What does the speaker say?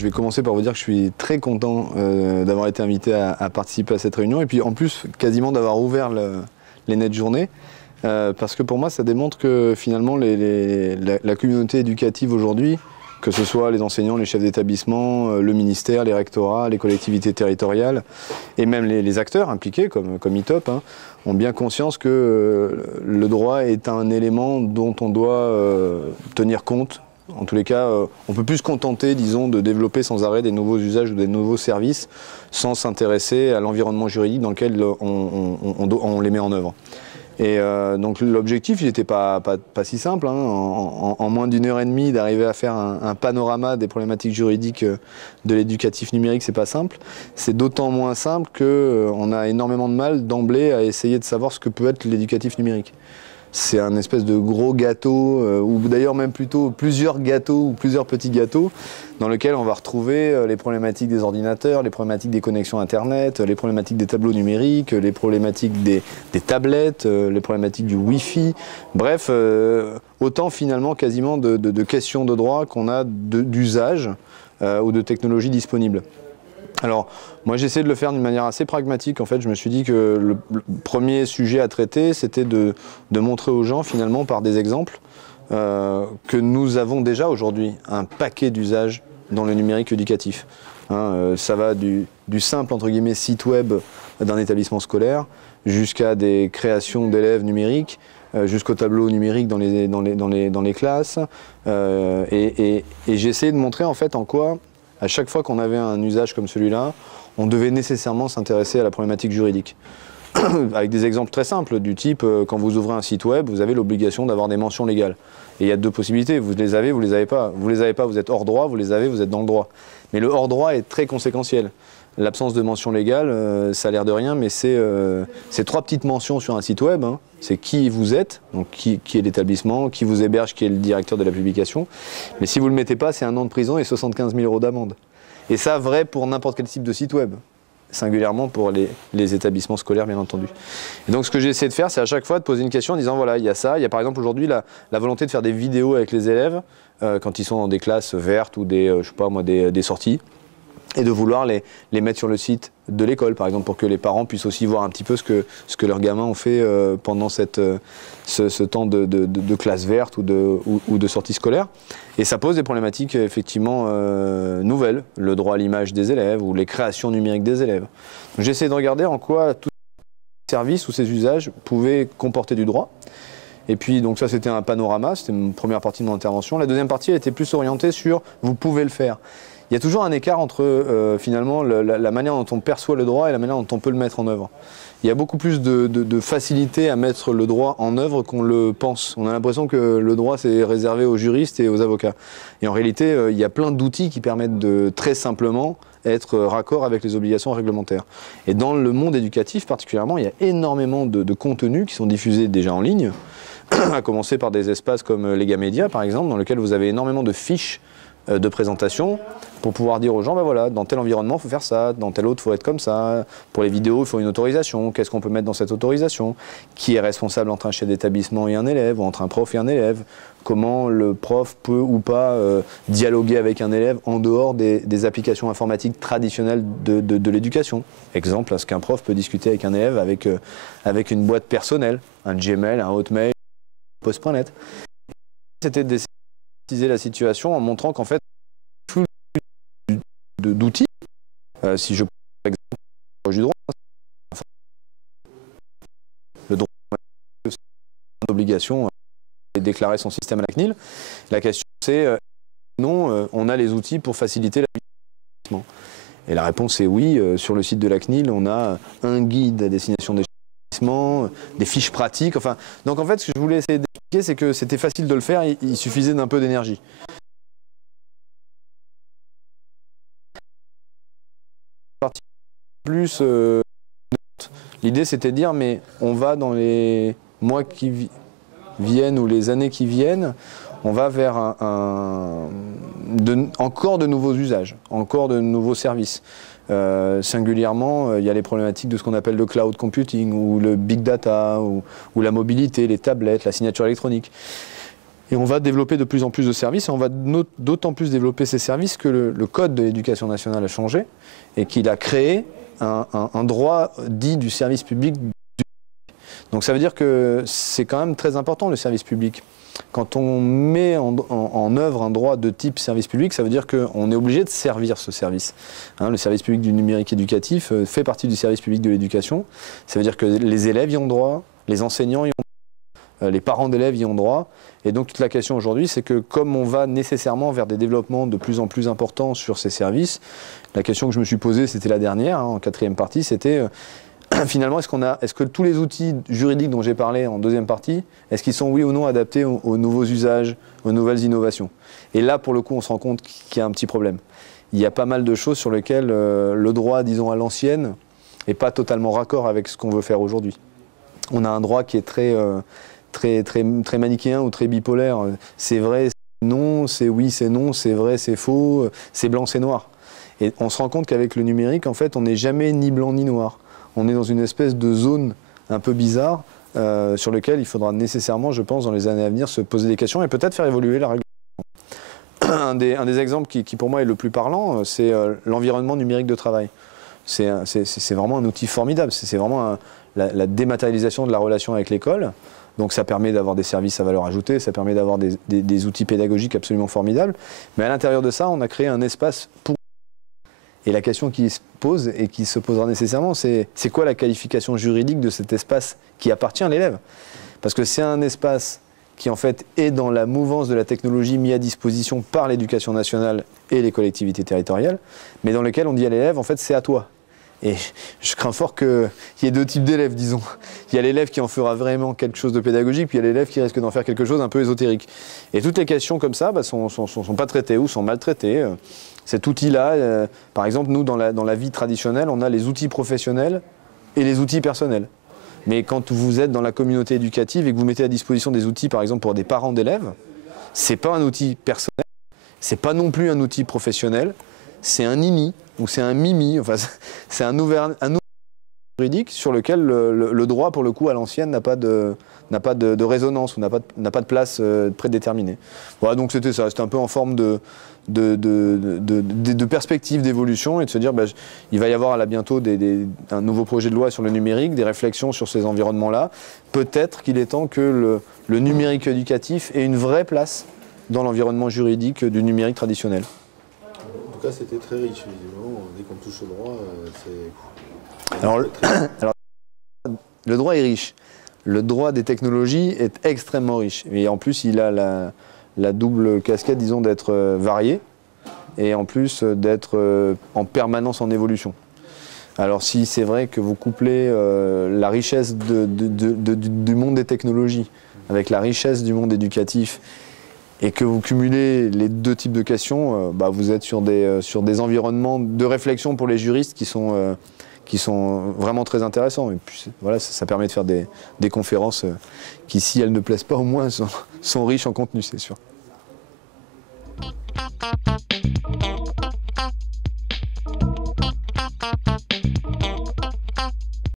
je vais commencer par vous dire que je suis très content d'avoir été invité à participer à cette réunion et puis en plus quasiment d'avoir ouvert les Net Journées parce que pour moi ça démontre que finalement la communauté éducative aujourd'hui, que ce soit les enseignants, les chefs d'établissement, le ministère, les rectorats, les collectivités territoriales et même les acteurs impliqués comme ITOP, hein, ont bien conscience que le droit est un élément dont on doit tenir compte. En tous les cas, on ne peut plus se contenter, disons, de développer sans arrêt des nouveaux usages ou des nouveaux services sans s'intéresser à l'environnement juridique dans lequel on les met en œuvre. Et donc l'objectif, il n'était pas si simple, hein. En moins d'une heure et demie, d'arriver à faire un panorama des problématiques juridiques de l'éducatif numérique, c'est pas simple. C'est d'autant moins simple qu'on a énormément de mal d'emblée à essayer de savoir ce que peut être l'éducatif numérique. C'est un espèce de gros gâteau, ou d'ailleurs même plutôt plusieurs gâteaux ou plusieurs petits gâteaux, dans lequel on va retrouver les problématiques des ordinateurs, les problématiques des connexions Internet, les problématiques des tableaux numériques, les problématiques des tablettes, les problématiques du Wi-Fi. Bref, autant finalement quasiment de questions de droit qu'on a d'usage ou de technologies disponibles. Alors, moi j'essaie de le faire d'une manière assez pragmatique. En fait, je me suis dit que le premier sujet à traiter, c'était de montrer aux gens finalement par des exemples que nous avons déjà aujourd'hui un paquet d'usages dans le numérique éducatif. Hein, ça va du simple entre guillemets site web d'un établissement scolaire jusqu'à des créations d'élèves numériques, jusqu'au tableau numérique dans les classes. Et j'ai essayé de montrer en fait en quoi, à chaque fois qu'on avait un usage comme celui-là, on devait nécessairement s'intéresser à la problématique juridique. Avec des exemples très simples, du type, quand vous ouvrez un site web, vous avez l'obligation d'avoir des mentions légales. Et il y a deux possibilités, vous les avez, vous les avez pas. Vous les avez pas, vous êtes hors droit, vous les avez, vous êtes dans le droit. Mais le hors droit est très conséquentiel. L'absence de mention légale, ça a l'air de rien, mais c'est trois petites mentions sur un site web. Hein. C'est qui vous êtes, donc qui est l'établissement, qui vous héberge, qui est le directeur de la publication. Mais si vous ne le mettez pas, c'est 1 an de prison et 75 000 € d'amende. Et ça, vrai pour n'importe quel type de site web, singulièrement pour les établissements scolaires, bien entendu. Et donc ce que j'ai essayé de faire, c'est à chaque fois de poser une question en disant, voilà, il y a ça, il y a par exemple aujourd'hui la volonté de faire des vidéos avec les élèves, quand ils sont dans des classes vertes ou je sais pas moi, des sorties, et de vouloir les mettre sur le site de l'école, par exemple, pour que les parents puissent aussi voir un petit peu ce que leurs gamins ont fait pendant ce temps de classe verte ou de sortie scolaire. Et ça pose des problématiques effectivement nouvelles, le droit à l'image des élèves ou les créations numériques des élèves. J'ai essayé de regarder en quoi tous ces services ou ces usages pouvaient comporter du droit. Et puis, donc ça, c'était un panorama, c'était une première partie de mon intervention. La deuxième partie, elle était plus orientée sur « vous pouvez le faire ». Il y a toujours un écart entre finalement la manière dont on perçoit le droit et la manière dont on peut le mettre en œuvre. Il y a beaucoup plus de facilité à mettre le droit en œuvre qu'on le pense. On a l'impression que le droit c'est réservé aux juristes et aux avocats. Et en réalité, il y a plein d'outils qui permettent de très simplement être raccord avec les obligations réglementaires. Et dans le monde éducatif particulièrement, il y a énormément de contenus qui sont diffusés déjà en ligne, à commencer par des espaces comme Legamedia par exemple, dans lesquels vous avez énormément de fiches de présentation pour pouvoir dire aux gens, ben voilà, dans tel environnement, il faut faire ça, dans tel autre, il faut être comme ça. Pour les vidéos, il faut une autorisation. Qu'est-ce qu'on peut mettre dans cette autorisation? Qui est responsable entre un chef d'établissement et un élève, ou entre un prof et un élève? Comment le prof peut ou pas dialoguer avec un élève en dehors des applications informatiques traditionnelles de l'éducation? Exemple, est-ce qu'un prof peut discuter avec un élève avec une boîte personnelle, un Gmail, un Hotmail, Post.net? C'était d'essayer la situation en montrant qu'en fait, tout d'outils, si je prends l'exemple du droit, le droit d'obligation est déclarer son système à la CNIL. La question c'est non, on a les outils pour faciliter l'investissement. Et la réponse est oui. Sur le site de la CNIL, on a un guide à destination des des fiches pratiques. Enfin, donc en fait, ce que je voulais essayer d'expliquer, c'est que c'était facile de le faire, il suffisait d'un peu d'énergie. Plus, l'idée c'était de dire, mais on va dans les mois qui viennent ou les années qui viennent, on va vers encore de nouveaux usages, encore de nouveaux services. Singulièrement, il y a les problématiques de ce qu'on appelle le cloud computing ou le big data ou la mobilité, les tablettes, la signature électronique. Et on va développer de plus en plus de services, et on va d'autant plus développer ces services que le Code de l'Éducation nationale a changé, et qu'il a créé un droit dit du service public. Donc ça veut dire que c'est quand même très important le service public. Quand on met en œuvre un droit de type service public, ça veut dire qu'on est obligé de servir ce service. Hein, le service public du numérique éducatif fait partie du service public de l'éducation. Ça veut dire que les élèves y ont droit, les enseignants y ont droit, les parents d'élèves y ont droit. Et donc toute la question aujourd'hui, c'est que comme on va nécessairement vers des développements de plus en plus importants sur ces services, la question que je me suis posée, c'était la dernière, hein, en 4e partie, c'était finalement, est-ce que tous les outils juridiques dont j'ai parlé en 2e partie, est-ce qu'ils sont oui ou non adaptés aux nouveaux usages, aux nouvelles innovations? Et là, pour le coup, on se rend compte qu'il y a un petit problème. Il y a pas mal de choses sur lesquelles le droit, disons, à l'ancienne, n'est pas totalement raccord avec ce qu'on veut faire aujourd'hui. On a un droit qui est très manichéen ou très bipolaire. C'est vrai, c'est non, c'est oui, c'est non, c'est vrai, c'est faux, c'est blanc, c'est noir. Et on se rend compte qu'avec le numérique, en fait, on n'est jamais ni blanc ni noir. On est dans une espèce de zone un peu bizarre sur lequel il faudra nécessairement, je pense, dans les années à venir, se poser des questions et peut-être faire évoluer la réglementation. Un des exemples qui pour moi est le plus parlant, c'est l'environnement numérique de travail. C'est vraiment un outil formidable, c'est vraiment la dématérialisation de la relation avec l'école. Donc ça permet d'avoir des services à valeur ajoutée, ça permet d'avoir des outils pédagogiques absolument formidables. Mais à l'intérieur de ça, on a créé un espace pour... Et la question qui se pose et qui se posera nécessairement, c'est quoi la qualification juridique de cet espace qui appartient à l'élève? Parce que c'est un espace qui en fait est dans la mouvance de la technologie mis à disposition par l'éducation nationale et les collectivités territoriales, mais dans lequel on dit à l'élève, en fait c'est à toi. Et je crains fort qu'il y ait deux types d'élèves, disons. Il y a l'élève qui en fera vraiment quelque chose de pédagogique, puis il y a l'élève qui risque d'en faire quelque chose un peu ésotérique. Et toutes les questions comme ça sont pas traitées ou sont mal traitées. Cet outil-là, par exemple, nous, dans la vie traditionnelle, on a les outils professionnels et les outils personnels. Mais quand vous êtes dans la communauté éducative et que vous mettez à disposition des outils, par exemple, pour des parents d'élèves, c'est pas un outil personnel, c'est pas non plus un outil professionnel, c'est un nini ou c'est un mimi, enfin, c'est un nouveau juridique sur lequel le droit, pour le coup, à l'ancienne, n'a pas de résonance ou n'a pas de place prédéterminée. Voilà, donc c'était ça, c'était un peu en forme de perspective d'évolution et de se dire il va y avoir là bientôt un nouveau projet de loi sur le numérique, des réflexions sur ces environnements-là. Peut-être qu'il est temps que le numérique éducatif ait une vraie place dans l'environnement juridique du numérique traditionnel. En tout cas, c'était très riche, évidemment. Dès qu'on touche au droit, c'est... Alors, le droit est riche. Le droit des technologies est extrêmement riche. Et en plus, il a la double casquette, disons, d'être varié et en plus d'être en permanence en évolution. Alors si c'est vrai que vous couplez la richesse du monde des technologies avec la richesse du monde éducatif et que vous cumulez les deux types de questions, vous êtes sur des environnements de réflexion pour les juristes qui sont vraiment très intéressants. Et puis voilà, ça permet de faire des conférences qui, si elles ne plaisent pas, au moins sont riches en contenu, c'est sûr.